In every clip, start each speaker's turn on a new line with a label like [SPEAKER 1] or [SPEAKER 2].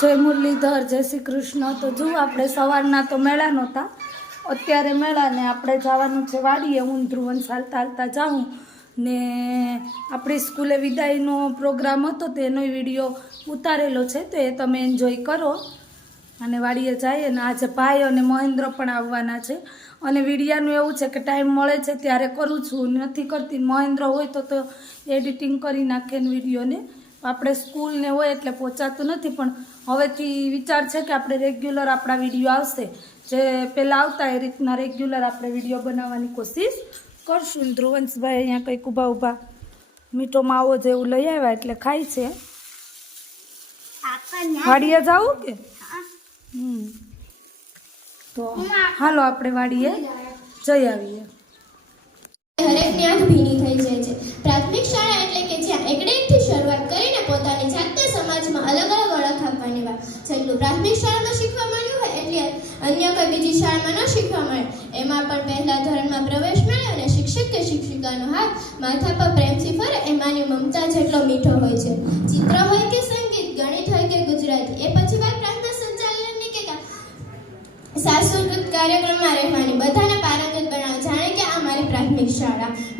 [SPEAKER 1] જય મુરલીધર, જય શ્રી કૃષ્ણ. તો જુઓ આપણે સવારના તો મેળા નહોતા. અત્યારે મેળાને આપણે જવાનું છે વાડીએ. હું ધ્રુવન ચાલતા હાલતા જાઉં. ને આપણી સ્કૂલે વિદાયનો પ્રોગ્રામ હતો તેનો વીડિયો ઉતારેલો છે. તો એ તમે એન્જોય કરો. અને વાડીએ જઈએ ને આજે ભાઈ અને મહેન્દ્ર પણ આવવાના છે. અને વિડિયાનું એવું છે કે ટાઈમ મળે છે ત્યારે કરું છું. નથી કરતી મહેન્દ્ર હોય તો તો એડિટિંગ કરી નાખે વિડીયોને. આપણે સ્કૂલને હોય એટલે પહોંચાતું નથી, પણ હવેથી વિચાર છે કે આપણે રેગ્યુલર આપણા વીડિયો આવશે. જે પહેલાં આવતા એ રીતના રેગ્યુલર આપણે વીડિયો બનાવવાની કોશિશ કરશું. ધ્રુવંશભાઈ અહીંયા કંઈક ઊભા ઊભા મીઠો માવો જેવું લઈ આવ્યા એટલે ખાય છે. વાડીએ જાવું કે? તો હાલો આપણે વાડીએ જઈ આવીએ.
[SPEAKER 2] હરેક ભીની થઈ જાય છે. પ્રાથમિક શાળા એટલે કે જ્યાં એકડે પ્રાથમિક શાળામાં શીખવા મળ્યું હોય એટલે અન્ય કોઈ બીજી શાળામાં ન શીખવા મળે. એમાં પણ પહેલા ધોરણમાં પ્રવેશ મળે અને શિક્ષક કે શિક્ષિકાનો હાથ માથા પર પ્રેમથી ફરે એમાંની મમતા જેટલો મીઠો હોય છે. ચિત્ર હોય કે સંગીત, ગણિત હોય કે ગુજરાતી, એ પછી વાત પ્રાર્થના સંચાલનની કે સાંસ્કૃતિક કાર્યક્રમમાં રહેવાની. બધાને પારંગત બનાવો જાણે કે આ મારી પ્રાથમિક શાળા.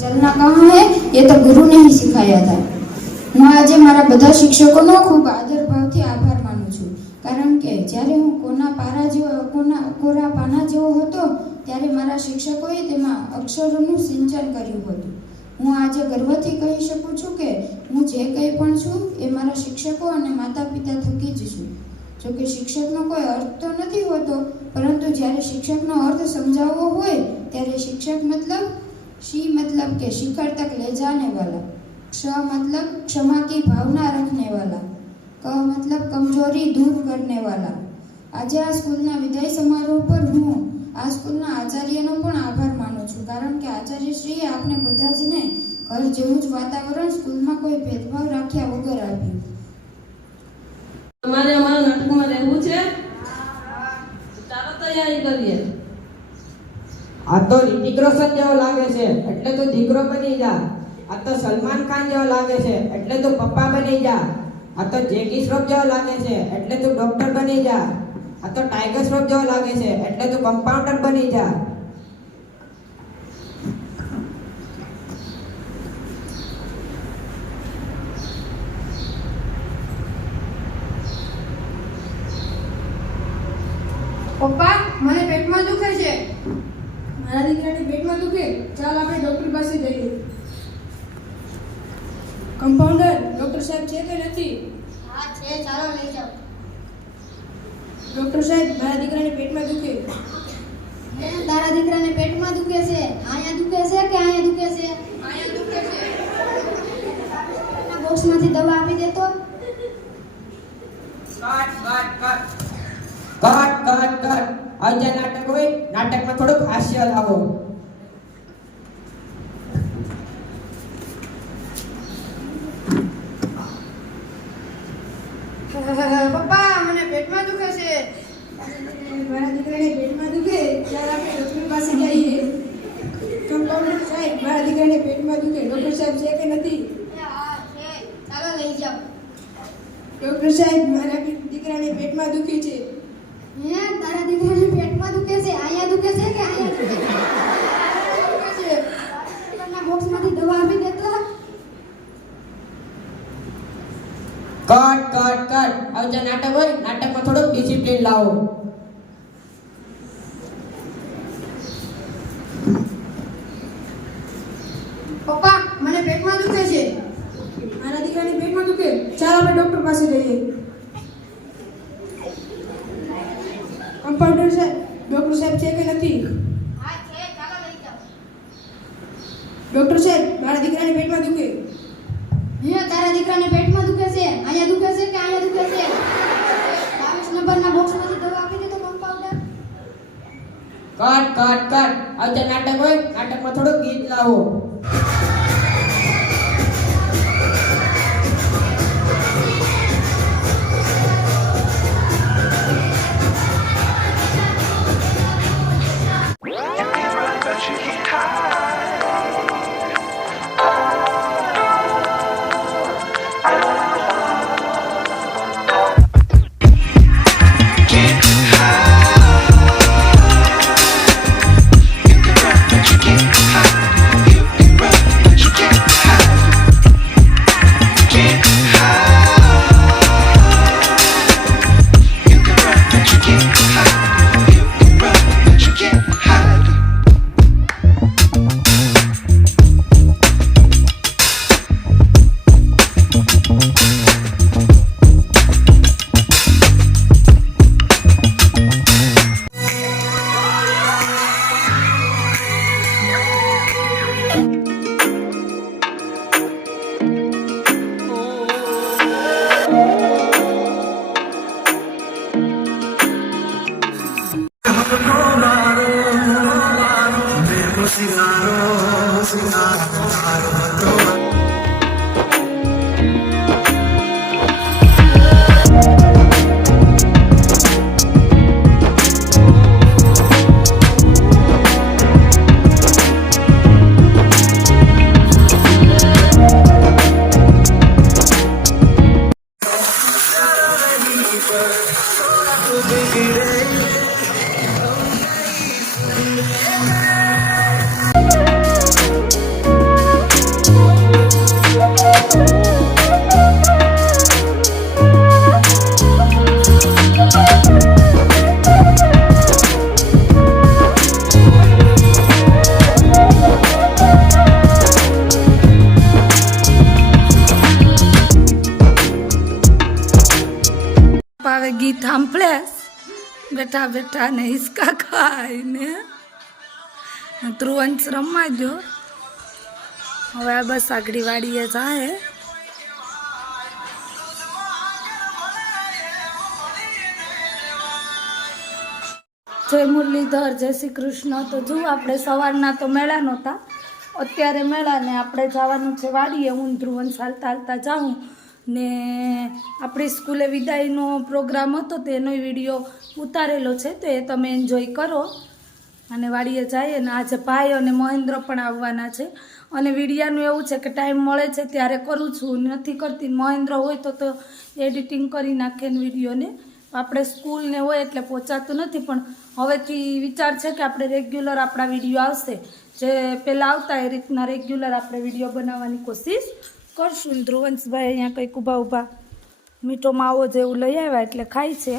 [SPEAKER 3] चलना कहाँ है ये तो गुरु ने ही सिखाया था હું આજે મારા બધા શિક્ષકોનો ખૂબ આદર ભાવથી આભાર માનું છું કારણ કે જ્યારે હું કોના પારા જેવો કોના કોરા પાના જેવો હતો ત્યારે મારા શિક્ષકોએ તેમાં અક્ષરોનું સિંચન કર્યું હતું હું આજે ગર્વથી કહી શકું છું કે હું જે કંઈ પણ છું એ મારા શિક્ષકો અને માતા પિતા થકી જ છું જોકે શિક્ષકનો કોઈ અર્થ તો નથી હોતો પરંતુ જ્યારે શિક્ષકનો અર્થ સમજાવવો હોય ત્યારે શિક્ષક મતલબ शी मतलब के शिखर तक ले जाने वाला क्ष मतलब क्षमा की भावना रखने वाला क मतलब कमजोरी दूर करने वाला આજે આ સ્કૂલના વિદાય સમારોહ પર હું આ સ્કૂલના આચાર્યનો પણ આભાર માનું છું કારણ કે આચાર્યશ્રીએ આપણે બધા જને ઘર જેવું જ વાતાવરણ સ્કૂલમાં કોઈ ભેદભાવ રાખ્યા વગર આપ્યું
[SPEAKER 4] તમારે અમારા નાટકમાં રહેવું છે ચાલો તૈયારી કરીએ
[SPEAKER 5] આ તો રિતિક રોશન જેવો લાગે છે, એટલે તો દીકરો બની જા. આ તો સલમાન ખાન જેવો લાગે છે, એટલે તો પપ્પા બની જા. આ તો જેકી શ્રોફ જેવો લાગે છે, એટલે તું ડોક્ટર બની જા. આ તો ટાઈગર શ્રોફ જેવો લાગે છે, એટલે તું કમ્પાઉન્ડર બની જા.
[SPEAKER 3] પપ્પા, મને પેટમાં દુખે છે.
[SPEAKER 6] મારા દીકરાને પેટમાં દુખે ચાલ આપણે ડૉક્ટર પાસે જઈએ. કમ્પાઉન્ડર ડૉક્ટર સાહેબ છે કે નથી?
[SPEAKER 2] હા છે ચાલો લઈ જાઓ.
[SPEAKER 6] ડૉક્ટર સાહેબ મારા દીકરાને પેટમાં દુખે.
[SPEAKER 2] તારા દીકરાને પેટમાં દુખે છે? અહીંયા દુખે છે કે અહીંયા દુખે છે?
[SPEAKER 3] અહીંયા દુખે છે.
[SPEAKER 2] એના બોક્સમાંથી દવા આપી દે તો.
[SPEAKER 5] કાટ કાટ. કાટ કાટ કટ. આ જે નાટક હોય નાટકમાં થોડુંક હાસ્ય લાવો.
[SPEAKER 3] પપ્પા મને પેટમાં દુખે છે.
[SPEAKER 6] મારા દીકરાને પેટમાં દુખે ત્યારે આપણે ડોક્ટર પાસે જઈએ. કમ્પાઉન્ડર સાહેબ મારા દીકરાને પેટમાં દુખે. ડોક્ટર સાહેબ છે કે નથી?
[SPEAKER 2] હા છે. ચાલો લઈ જાઓ.
[SPEAKER 6] ડોક્ટર સાહેબ મારા દીકરાને પેટમાં દુખે છે
[SPEAKER 2] હે તારા દીકરાને પેટમાં દુખે છે અહીંયા દુખે છે કે અહીંયા દુખે છે એના બોક્સમાંથી દવા આપી દે તો
[SPEAKER 5] કટ કટ કટ આ નાટક હોય નાટકમાં થોડુંક ડિસિપ્લિન લાવો.
[SPEAKER 3] પપ્પા મને પેટમાં દુખે છે.
[SPEAKER 6] મારા દીકરાને પેટમાં દુખે? ચાલો આપણે ડૉક્ટર પાસે જઈએ. કમ્પાઉન્ડર સાહેબ ડૉક્ટર સાહેબ છે કે નથી? ડૉક્ટર સાહેબ મારા દીકરાને પેટમાં દુખે
[SPEAKER 3] હે તારા દીકરાને પેટમાં દુખે છે અહીંયા દુખે છે કે અહીંયા દુખે છે બાવીસ નંબરના બોક્સમાંથી દવા આપી દે તો કમ્પાઉન્ડર
[SPEAKER 5] કટ કટ. આવતે નાટક હોય નાટકમાં થોડું ગીત લાવો.
[SPEAKER 1] બેઠા બેઠા ને હિસકા ખાઈને. ધ્રુવંશ રમવા જો હવે આ બસ આગળી વાડીએ જાય. જય મુરલીધર, જય શ્રી કૃષ્ણ. તો જુઓ આપણે સવારના તો મેળા નહોતા. અત્યારે મેળાને આપણે જવાનું છે વાડીએ. હું ધ્રુવન ચાલતા હાલતા જાઉં. ને આપણી સ્કૂલે વિદાયનો પ્રોગ્રામ હતો તેનો વીડિયો ઉતારેલો છે, તો એ તમે એન્જોય કરો. અને વાડીએ જઈએ ને આજે ભાઈ અને મહેન્દ્ર પણ આવવાના છે. અને વિડીયાનું એવું છે કે ટાઈમ મળે છે ત્યારે કરું છું, નથી કરતી મહેન્દ્ર હોય તો તો એડિટિંગ કરી નાખે ને વિડીયોને. આપણે સ્કૂલને હોય એટલે પહોંચાતું નથી, પણ હવેથી વિચાર છે કે આપણે રેગ્યુલર આપણા વીડિયો આવશે. જે પહેલાં આવતા એ રીતના રેગ્યુલર આપણે વીડિયો બનાવવાની કોશિશ કરશું ને ધ્રુવંશભાઈ અહીંયા કંઈક ઊભા ઊભા. મીઠો માવો જેવું લઈ આવ્યા એટલે ખાય છે.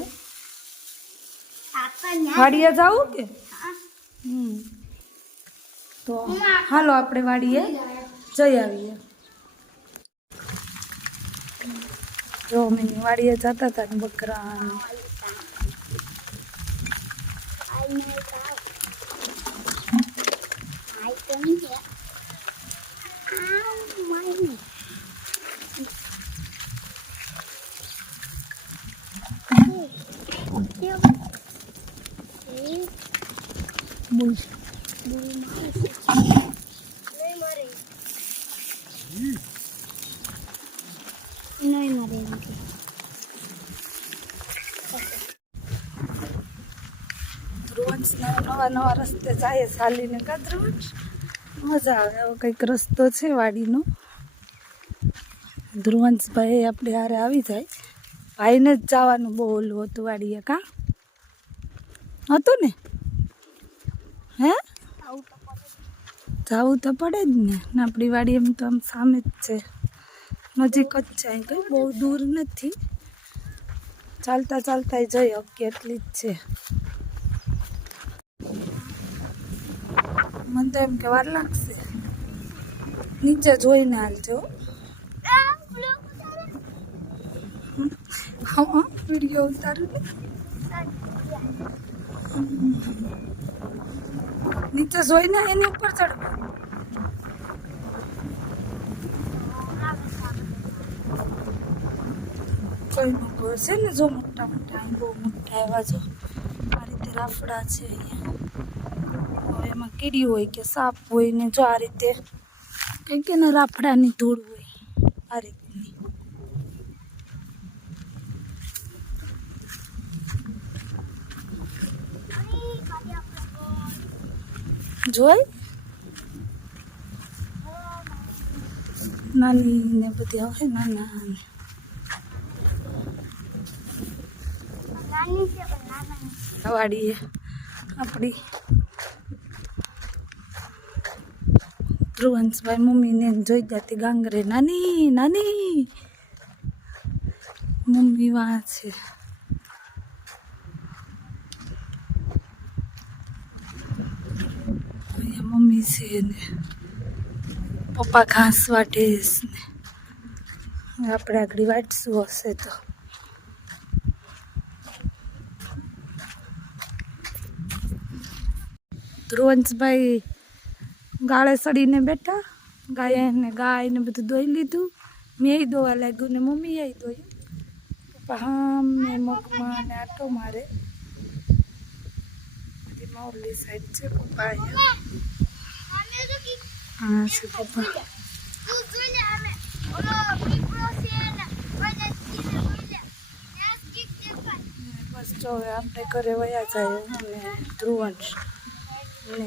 [SPEAKER 1] વાડીએ જાવું કે? હમ. તો હાલો આપણે વાડીએ જઈ આવીએ. જો અમે વાડીએ જતા હતા બકરા ને બોલ ધ્રુવંશ નવા નવા રસ્તે જાય ચાલીને કા ધ્રુવંશ મજા આવે એવો કંઈક રસ્તો છે વાડીનો. ધ્રુવંશભાઈ આપણે હારે આવી જાય. ભાઈને જ જવાનું બહુ ઓલું હતું વાડીએ કા? હતું ને? હે? જવું તો પડે જ ને. ને આપણી વાડી એમ તો આમ સામે જ છે. નજીક જ છે અહીં કંઈ, બહુ દૂર નથી. ચાલતા ચાલતા જઈ શકીએ એટલી જ છે. મને તો એમ કે વાર લાગશે. નીચે જોઈને હાલજો. હા વીડિયો ઉતારું ને. નીચે જોઈને એની ઉપર ચડવા કોઈ મૂકો છે ને, જો મોટા મોટા બહુ મોટા એવા જો. આ રીતે રાફડા છે અહીંયા. હવે એમાં કીડી હોય કે સાપ હોય ને જો આ રીતે કંઈક એના રાફડાની ધૂળ હોય આ રીતની. જોઈ? નાની ને બધી આવે નાના વાડીએ આપણી ધ્રુવંશભાઈ મમ્મીને જોઈ જતી ગાંગરે, નાની નાની, મમ્મી વાં છે. મમ્મી છે ને, પપ્પા ઘાસ વાટે ને. આપણે આગળ વાટશું હશે તો. ધ્રુવંશભાઈ ગાળે સડીને બેઠા, ગાય ને ગાય ને બધું દોઈ લીધું. મેં દોવા લાગ્યું ને મમ્મીએ દોયું પપ્પા હા મેં મગમાં ને આટો મારે. બધી મોરલી સાઈડ છે પપ્પા હા, છે પપ્પા. બસ જો આપણે ઘરે વયા જાય અને ધ્રુવંશ ને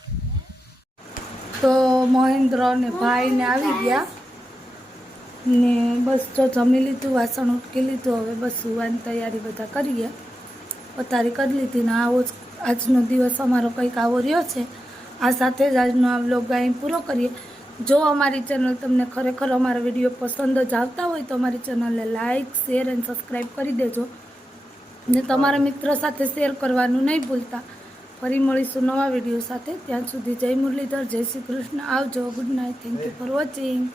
[SPEAKER 1] તો મહેન્દ્ર ને ભાઈને આવી ગયા. ને બસ જો જમી લીધું, વાસણ ઉટકી લીધું, હવે બસ સુવાની તૈયારી બધા કરીએ. પતારી કરી લીધી ને આવો જ, આજનો દિવસ અમારો કંઈક આવો રહ્યો છે. આ સાથે જ આજનો આ વ્લોગ અહીં પૂરો કરીએ. જો અમારી ચેનલ તમને ખરેખર અમારા વીડિયો પસંદ જ આવતા હોય તો અમારી ચેનલને લાઇક શેર અને સબસ્ક્રાઈબ કરી દેજો. ને તમારા મિત્રો સાથે શેર કરવાનું નહીં ભૂલતા. ફરી મળીશું નવા વીડિયો સાથે. ત્યાં સુધી જય મુરલીધર, જય શ્રી કૃષ્ણ. આવજો, good night. Thank you for watching